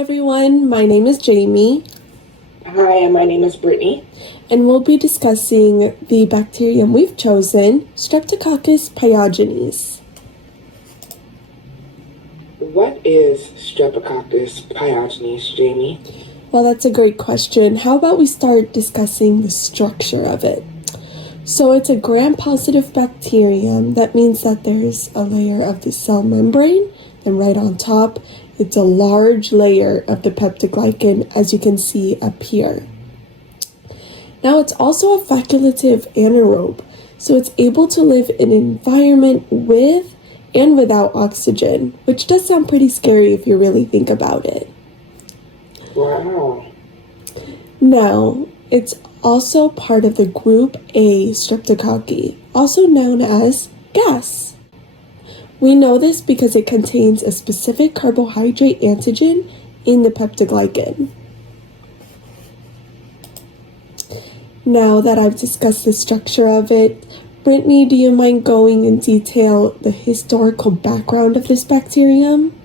everyone, my name is Jamie. Hi, and my name is Brittany. And we'll be discussing the bacterium we've chosen, Streptococcus pyogenes. What is Streptococcus pyogenes, Jamie? Well, that's a great question. How about we start discussing the structure of it? So it's a gram-positive bacterium. That means that there's a layer of the cell membrane, and right on top, it's a large layer of the peptidoglycan, as you can see up here. Now, it's also a facultative anaerobe, so it's able to live in an environment with and without oxygen, which does sound pretty scary if you really think about it. Wow. Now, it's also part of the group A Streptococci, also known as gas. We know this because it contains a specific carbohydrate antigen in the peptidoglycan. Now that I've discussed the structure of it, Brittany, do you mind going in detail the historical background of this bacterium?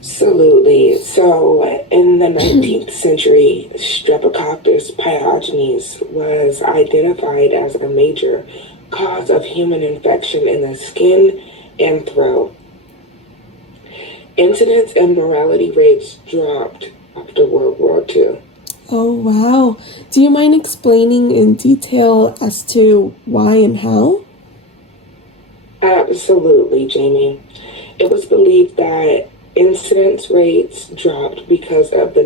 Absolutely. So, in the 19th century, Streptococcus pyogenes was identified as a major cause of human infection in the skin and throat. Incidence and mortality rates dropped after World War II. Oh, wow. Do you mind explaining in detail as to why and how? Absolutely, Jamie. It was believed that incidence rates dropped because of the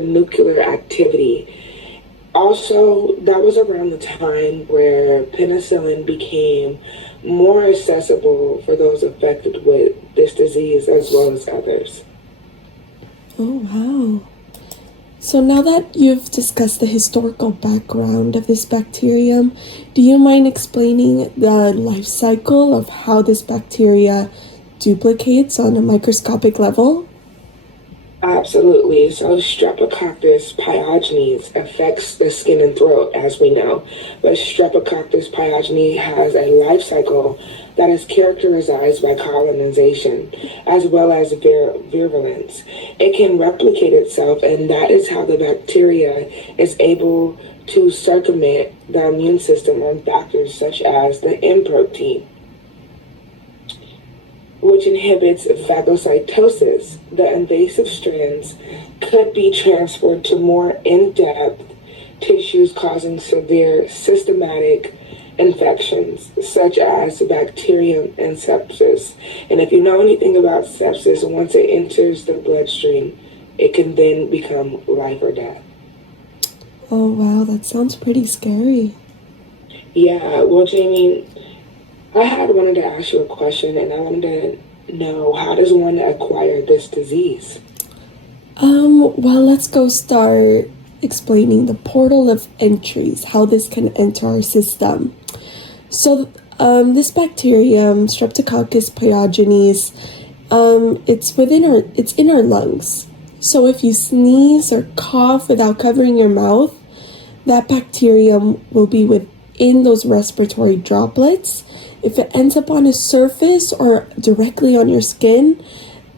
nuclear activity. Also, that was around the time where penicillin became more accessible for those affected with this disease as well as others. Oh, wow. So now that you've discussed the historical background of this bacterium, do you mind explaining the life cycle of how this bacteria duplicates on a microscopic level? Absolutely. So Streptococcus pyogenes affects the skin and throat, as we know. But Streptococcus pyogenes has a life cycle that is characterized by colonization as well as virulence. It can replicate itself, and that is how the bacteria is able to circumvent the immune system on factors such as the M protein, which inhibits phagocytosis. The invasive strands could be transferred to more in-depth tissues, causing severe systematic infections such as bacterium and sepsis. And if you know anything about sepsis, once it enters the bloodstream, it can then become life or death. Oh, wow, that sounds pretty scary. Yeah, well, Jamie, wanted to ask you a question, and I wanted to know, how does one acquire this disease? Well, let's go start explaining the portal of entries, how this can enter our system. So, this bacterium, Streptococcus pyogenes, it's in our lungs. So if you sneeze or cough without covering your mouth, that bacterium will be within those respiratory droplets. If it ends up on a surface or directly on your skin,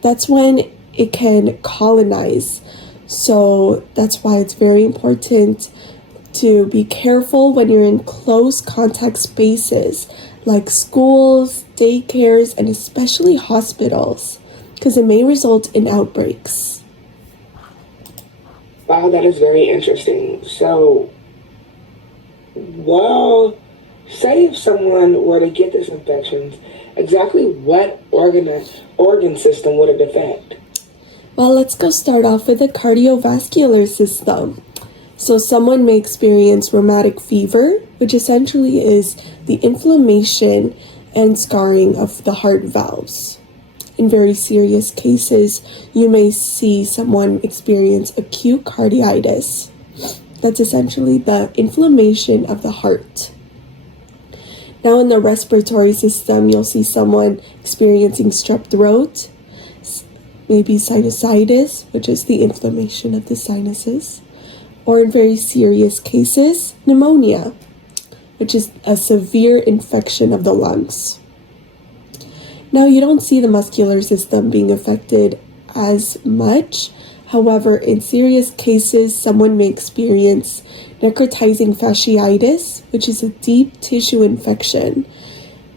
that's when it can colonize. So that's why it's very important to be careful when you're in close contact spaces like schools, daycares, and especially hospitals, because it may result in outbreaks. Wow, that is very interesting. So, well, say if someone were to get this infection, exactly what organ system would it affect? Well, let's go start off with the cardiovascular system. So someone may experience rheumatic fever, which essentially is the inflammation and scarring of the heart valves. In very serious cases, you may see someone experience acute carditis. That's essentially the inflammation of the heart. Now in the respiratory system, you'll see someone experiencing strep throat, maybe sinusitis, which is the inflammation of the sinuses, or in very serious cases, pneumonia, which is a severe infection of the lungs. Now, you don't see the muscular system being affected as much. However, in serious cases, someone may experience necrotizing fasciitis, which is a deep tissue infection,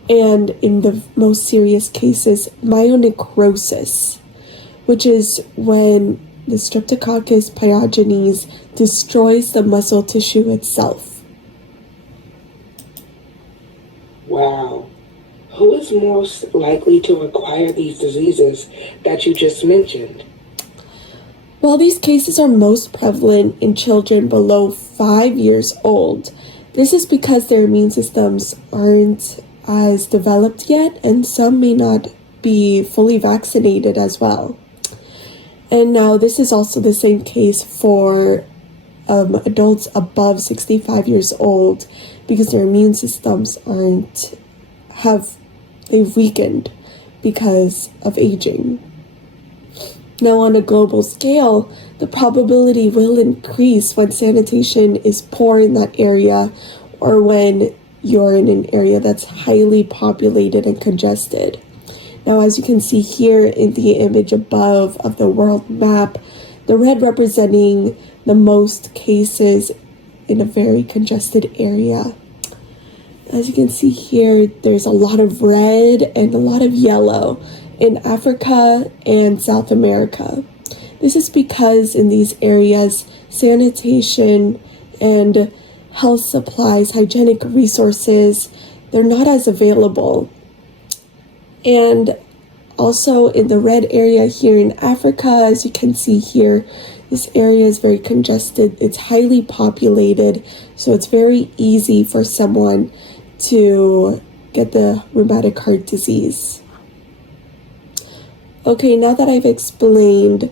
and in the most serious cases, myonecrosis, which is when the Streptococcus pyogenes destroys the muscle tissue itself. Wow. Who is most likely to acquire these diseases that you just mentioned? While these cases are most prevalent in children below 5 years old, this is because their immune systems aren't as developed yet, and some may not be fully vaccinated as well. And now this is also the same case for adults above 65 years old, because their immune systems they've weakened because of aging. Now, on a global scale, the probability will increase when sanitation is poor in that area, or when you're in an area that's highly populated and congested. Now, as you can see here in the image above of the world map, the red representing the most cases in a very congested area. As you can see here, there's a lot of red and a lot of yellow in Africa and South America. This is because in these areas, sanitation and health supplies, hygienic resources, they're not as available. And also in the red area here in Africa, as you can see here, this area is very congested. It's highly populated, so it's very easy for someone to get the rheumatic heart disease. Okay, now that I've explained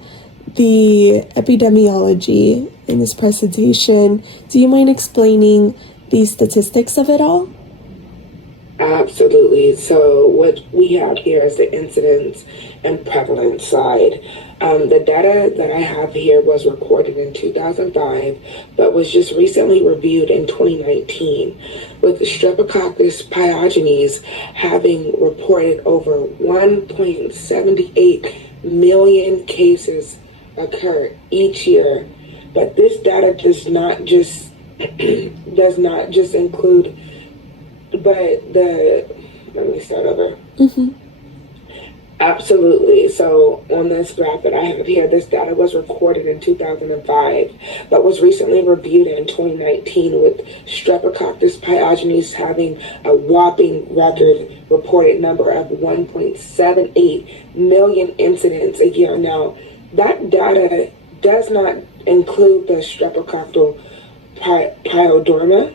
the epidemiology in this presentation, do you mind explaining the statistics of it all? Absolutely. So what we have here is the incidence and prevalence side. The data that I have here was recorded in 2005, but was just recently reviewed in 2019, with the Streptococcus pyogenes having reported over 1.78 million cases occur each year. But this data does not just include, let me start over. Absolutely. So on this graph that I have here, this data was recorded in 2005, but was recently reviewed in 2019, with Streptococcus pyogenes having a whopping record reported number of 1.78 million incidents a year. Now, that data does not include the Streptococcal pyoderma,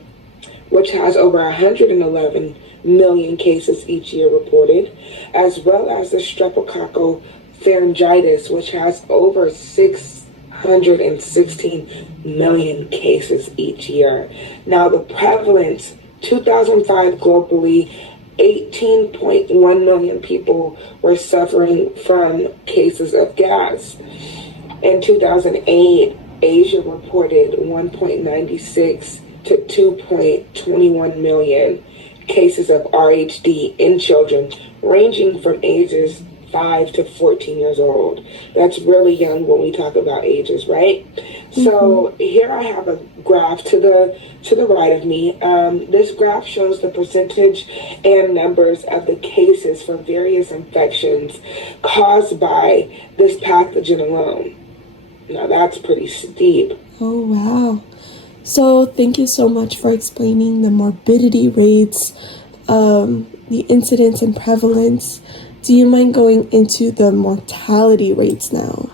which has over 111 million cases each year reported, as well as the streptococcal pharyngitis, which has over 616 million cases each year. Now, the prevalence, 2005 globally, 18.1 million people were suffering from cases of gas. In 2008, Asia reported 1.96 to 2.21 million cases of RHD in children ranging from ages 5 to 14 years old. That's really young when we talk about ages, right? So here I have a graph to the right of me. This graph shows the percentage and numbers of the cases for various infections caused by this pathogen alone. Now that's pretty steep. Oh, wow. So thank you so much for explaining the morbidity rates, the incidence and prevalence. Do you mind going into the mortality rates now?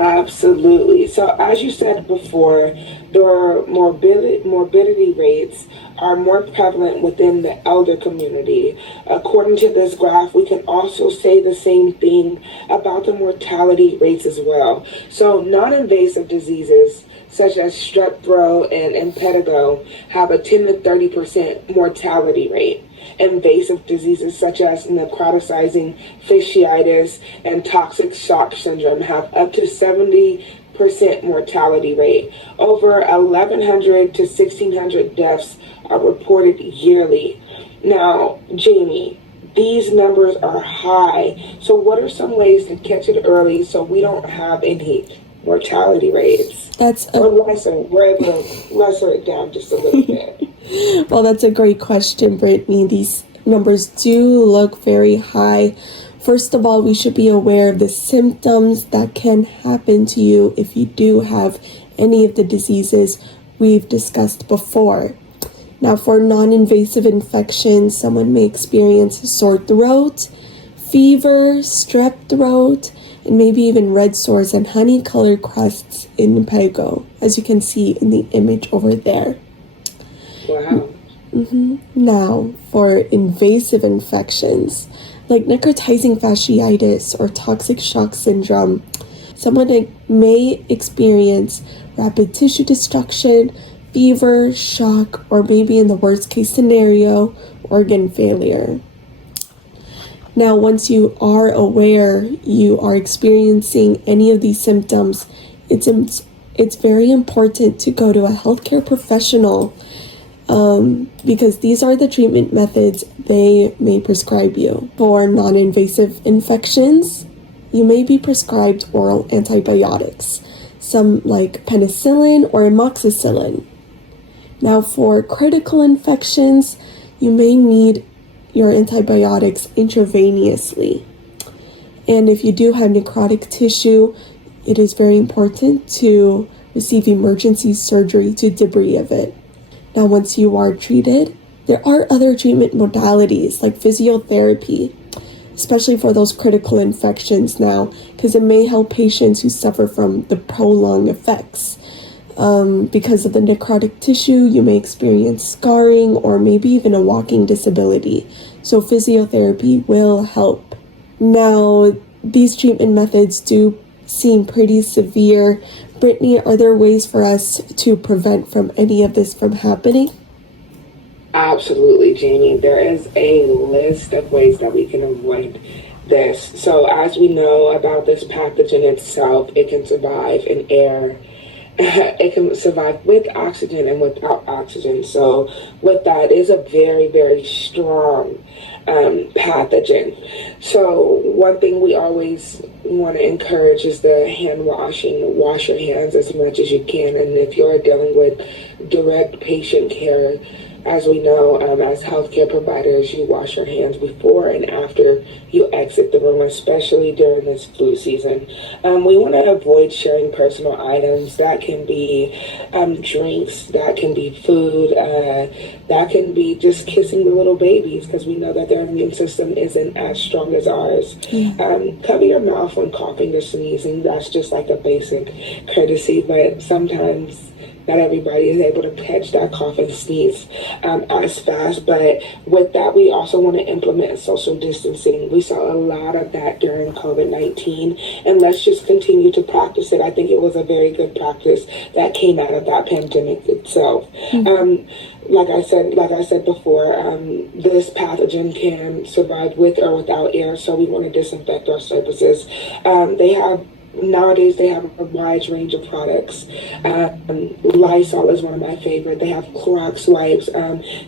Absolutely. So as you said before, the morbidity rates are more prevalent within the elder community. According to this graph, we can also say the same thing about the mortality rates as well. So non-invasive diseases such as strep throat and impetigo have a 10 to 30% mortality rate. Invasive diseases such as necrotizing fasciitis and toxic shock syndrome have up to 70% mortality rate. Over 1,100 to 1,600 deaths are reported yearly. Now, Jamie, these numbers are high. So what are some ways to catch it early so we don't have any mortality rates? Or lesser, we're able to lesser it down just a little bit. Well, that's a great question, Brittany. These numbers do look very high. First of all, we should be aware of the symptoms that can happen to you if you do have any of the diseases we've discussed before. Now, for non-invasive infections, someone may experience sore throat, fever, strep throat, and maybe even red sores and honey-colored crusts in the pego, as you can see in the image over there. Wow. Now, for invasive infections, like necrotizing fasciitis or toxic shock syndrome, someone may experience rapid tissue destruction, fever, shock, or maybe in the worst case scenario, organ failure. Now, once you are aware you are experiencing any of these symptoms, it's very important to go to a healthcare professional because these are the treatment methods they may prescribe you. For non-invasive infections, you may be prescribed oral antibiotics, some like penicillin or amoxicillin. Now, for critical infections, you may need your antibiotics intravenously. And if you do have necrotic tissue, it is very important to receive emergency surgery to debride it. Now, once you are treated, there are other treatment modalities like physiotherapy, especially for those critical infections now, because it may help patients who suffer from the prolonged effects. Because of the necrotic tissue, you may experience scarring or maybe even a walking disability. So physiotherapy will help. Now, these treatment methods do seem pretty severe. Brittany, are there ways for us to prevent from any of this from happening? Absolutely, Jamie. There is a list of ways that we can avoid this. So as we know about this pathogen itself, it can survive in air. It can survive with oxygen and without oxygen. So with that, is a very, very strong pathogen. So one thing we always want to encourage is the hand washing. Wash your hands as much as you can. And if you're dealing with direct patient care, as we know, as healthcare providers, you wash your hands before and after you exit the room, especially during this flu season. We want to avoid sharing personal items. That can be drinks, that can be food, that can be just kissing the little babies because we know that their immune system isn't as strong as ours. Cover your mouth when coughing or sneezing. That's just like a basic courtesy, but sometimes not everybody is able to catch that cough and sneeze as fast. But with that, we also want to implement social distancing. We saw a lot of that during COVID-19, and let's just continue to practice it. I think it was a very good practice that came out of that pandemic itself. Like I said before, this pathogen can survive with or without air, so we want to disinfect our surfaces. Nowadays, they have a wide range of products. Lysol is one of my favorite. They have Clorox wipes.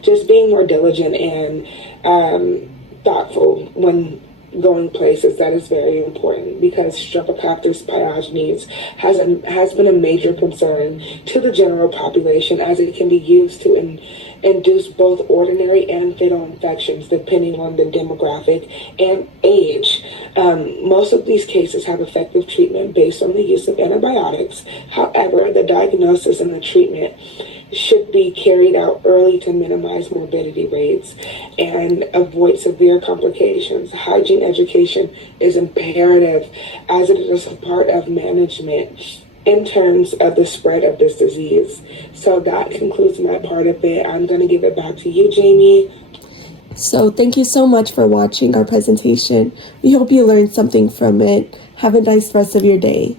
Just being more diligent and thoughtful when going places, that is very important because Streptococcus pyogenes has been a major concern to the general population as it can be used to induce both ordinary and fatal infections depending on the demographic and age. Most of these cases have effective treatment based on the use of antibiotics. However, the diagnosis and the treatment should be carried out early to minimize morbidity rates and avoid severe complications. Hygiene education is imperative as it is a part of management in terms of the spread of this disease. So that concludes my part of it. I'm going to give it back to you, Jamie. So thank you so much for watching our presentation. We hope you learned something from it. Have a nice rest of your day.